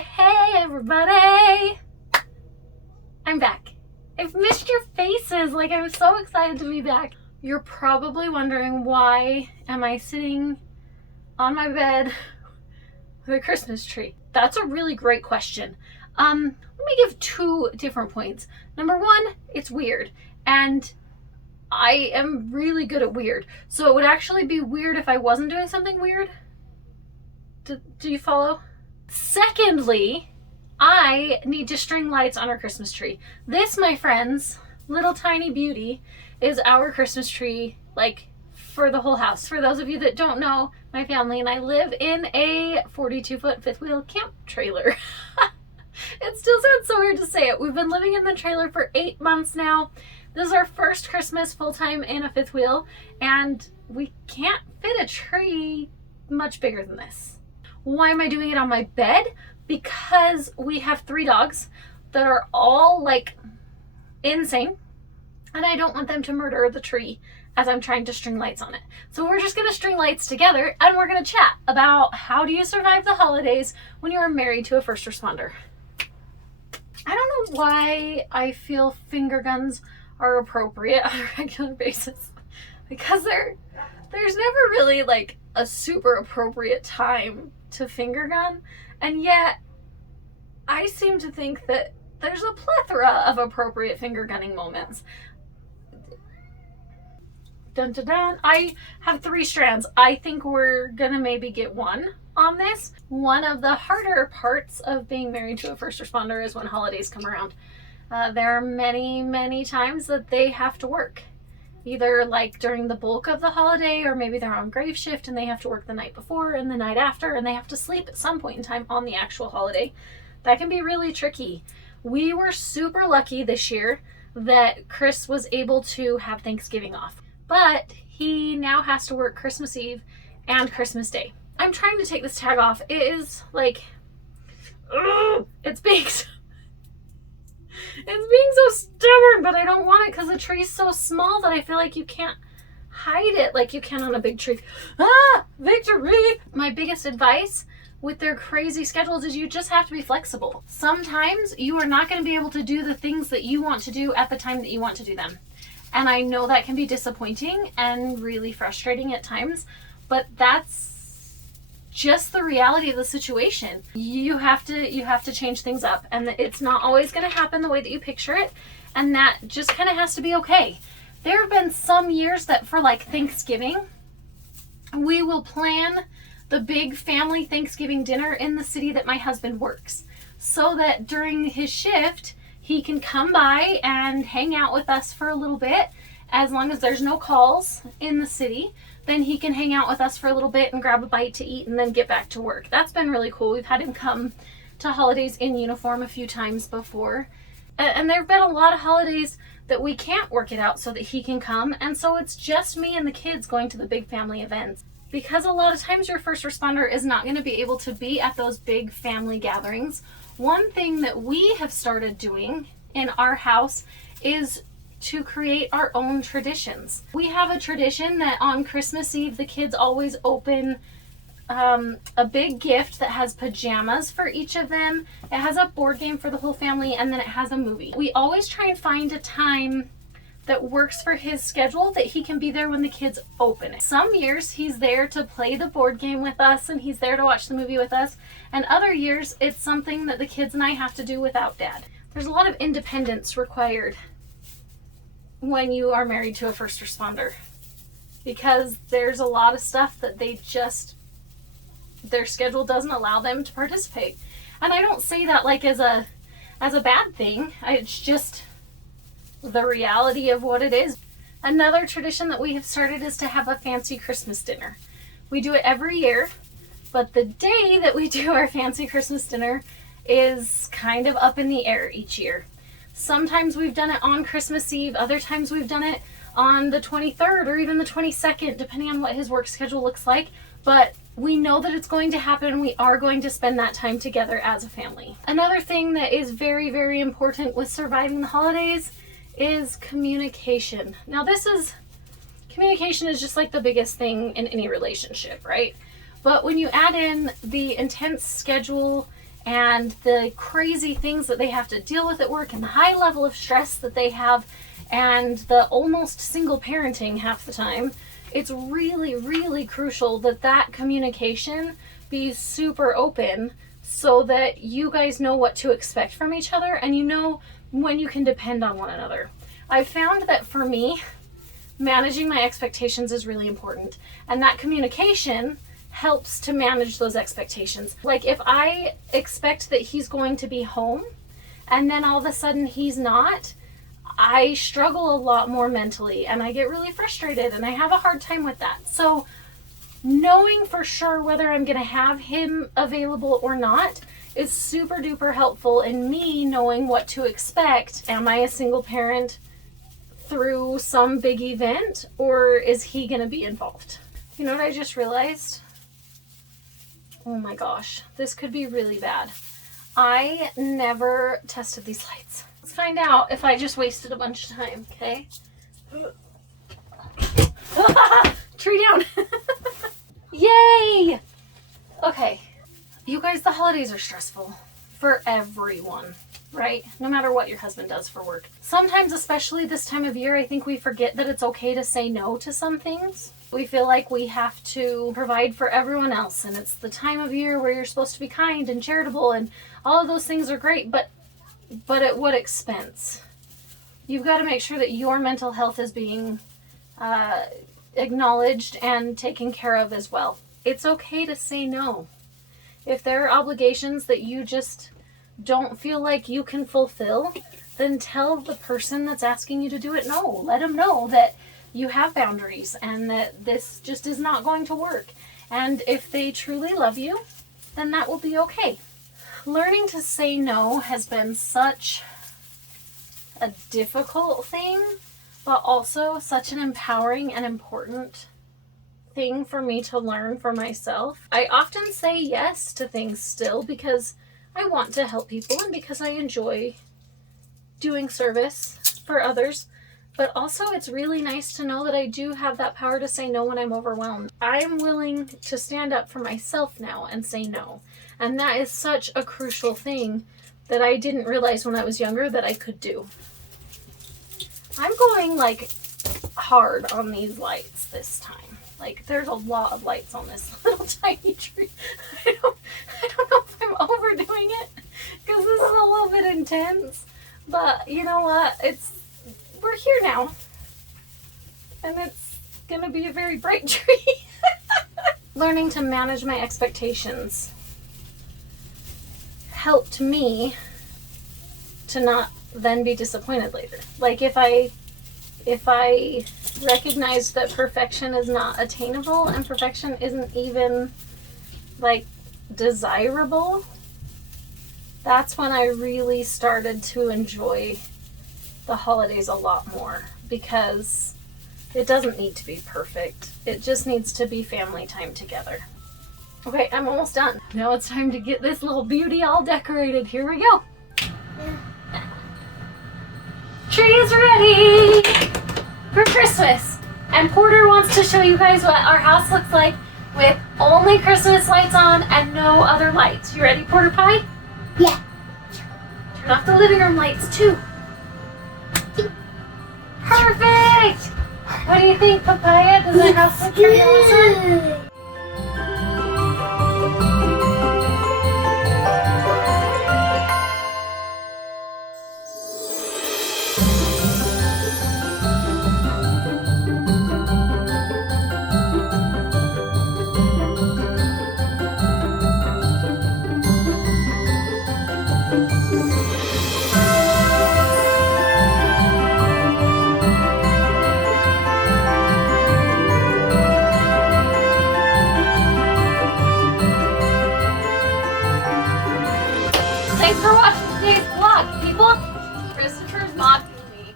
Hey everybody! I'm back. I've missed your faces. I'm so excited to be back. You're probably wondering, why am I sitting on my bed with a Christmas tree? That's a really great question. Let me give two different points. Number one, it's weird, and I am really good at weird. So it would actually be weird if I wasn't doing something weird. Do you follow? Secondly, I need to string lights on our Christmas tree. This, my friends, little tiny beauty, is our Christmas tree, for the whole house. For those of you that don't know, my family and I live in a 42-foot fifth wheel camp trailer. It still sounds so weird to say it. We've been living in the trailer for 8 months now. This is our first Christmas full-time in a fifth wheel, and we can't fit a tree much bigger than this. Why am I doing it on my bed? Because we have 3 dogs that are all insane, and I don't want them to murder the tree as I'm trying to string lights on it. So we're just gonna string lights together, and we're gonna chat about how do you survive the holidays when you are married to a first responder. I don't know why I feel finger guns are appropriate on a regular basis, because there's never really a super appropriate time to finger gun, and yet I seem to think that there's a plethora of appropriate finger gunning moments. Dun dun dun. I have 3 strands. I think we're gonna maybe get one on this. One of the harder parts of being married to a first responder is when holidays come around. There are many times that they have to work, either during the bulk of the holiday, or maybe they're on grave shift and they have to work the night before and the night after, and they have to sleep at some point in time on the actual holiday. That can be really tricky. We were super lucky this year that Chris was able to have Thanksgiving off, but he now has to work Christmas Eve and Christmas Day. I'm trying to take this tag off. It is it's being so stubborn, but I don't want it because the tree's so small that I feel like you can't hide it like you can on a big tree. Victory! My biggest advice with their crazy schedules is you just have to be flexible. Sometimes you are not going to be able to do the things that you want to do at the time that you want to do them. And I know that can be disappointing and really frustrating at times, but that's just the reality of the situation. You have to change things up, and it's not always going to happen the way that you picture it, and that just kind of has to be okay. There have been some years that for Thanksgiving, we will plan the big family Thanksgiving dinner in the city that my husband works, so that during his shift he can come by and hang out with us for a little bit. As long as there's no calls in the city, then he can hang out with us for a little bit and grab a bite to eat and then get back to work. That's been really cool. We've had him come to holidays in uniform a few times before. And there have been a lot of holidays that we can't work it out so that he can come. And so it's just me and the kids going to the big family events. Because a lot of times your first responder is not going to be able to be at those big family gatherings. One thing that we have started doing in our house is to create our own traditions. We have a tradition that on Christmas Eve, the kids always open a big gift that has pajamas for each of them. It has a board game for the whole family, and then it has a movie. We always try and find a time that works for his schedule that he can be there when the kids open it. Some years he's there to play the board game with us and he's there to watch the movie with us, and other years it's something that the kids and I have to do without Dad. There's a lot of independence required when you are married to a first responder, because there's a lot of stuff that their schedule doesn't allow them to participate. And I don't say that as a bad thing. It's just the reality of what it is. Another tradition that we have started is to have a fancy Christmas dinner. We do it every year, but the day that we do our fancy Christmas dinner is kind of up in the air each year. Sometimes we've done it on Christmas Eve, other times we've done it on the 23rd or even the 22nd, depending on what his work schedule looks like. But we know that it's going to happen. We are going to spend that time together as a family. Another thing that is very important with surviving the holidays is communication. Now communication is just the biggest thing in any relationship, right? But when you add in the intense schedule and the crazy things that they have to deal with at work and the high level of stress that they have and the almost single parenting half the time, it's really, really crucial that that communication be super open so that you guys know what to expect from each other and you know when you can depend on one another. I found that for me, managing my expectations is really important, and that communication helps to manage those expectations. Like if I expect that he's going to be home and then all of a sudden he's not, I struggle a lot more mentally and I get really frustrated and I have a hard time with that. So knowing for sure whether I'm going to have him available or not is super duper helpful in me knowing what to expect. Am I a single parent through some big event, or is he going to be involved? You know what I just realized? Oh my gosh, this could be really bad. I never tested these lights. Let's find out if I just wasted a bunch of time, okay? Tree down. Yay! Okay. You guys, the holidays are stressful for everyone, right? No matter what your husband does for work. Sometimes, especially this time of year, I think we forget that it's okay to say no to some things. We feel like we have to provide for everyone else, and it's the time of year where you're supposed to be kind and charitable, and all of those things are great, but at what expense? You've got to make sure that your mental health is being acknowledged and taken care of as well. It's okay to say no. If there are obligations that you just don't feel like you can fulfill, then tell the person that's asking you to do it no. Let them know that you have boundaries and that this just is not going to work. And if they truly love you, then that will be okay. Learning to say no has been such a difficult thing, but also such an empowering and important thing for me to learn for myself. I often say yes to things still because I want to help people and because I enjoy doing service for others. But also it's really nice to know that I do have that power to say no when I'm overwhelmed. I'm willing to stand up for myself now and say no. And that is such a crucial thing that I didn't realize when I was younger that I could do. I'm going like hard on these lights this time. Like there's a lot of lights on this little tiny tree. I don't know if I'm overdoing it because this is a little bit intense. But you know what? We're here now. And it's gonna be a very bright tree. Learning to manage my expectations helped me to not then be disappointed later. Like if I recognize that perfection is not attainable and perfection isn't even like desirable, that's when I really started to enjoy the holidays a lot more, because it doesn't need to be perfect. It just needs to be family time together. Okay, I'm almost done. Now it's time to get this little beauty all decorated. Here we go. Tree is ready for Christmas. And Porter wants to show you guys what our house looks like with only Christmas lights on and no other lights. You ready, Porter Pie? Yeah. Turn off the living room lights too. Perfect! What do you think, Papaya? Does our house look pretty awesome? Thanks for watching today's vlog, people. Christopher's mocking me.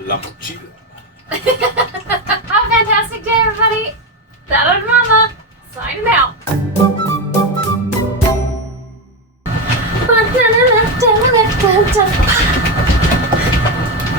La mochila. Have a fantastic day, everybody. Dad and Mama, signing out. I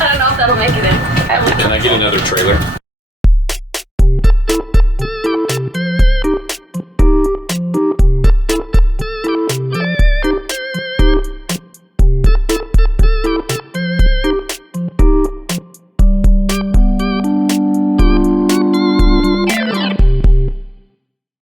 don't know if that'll make it in. Can I get another trailer?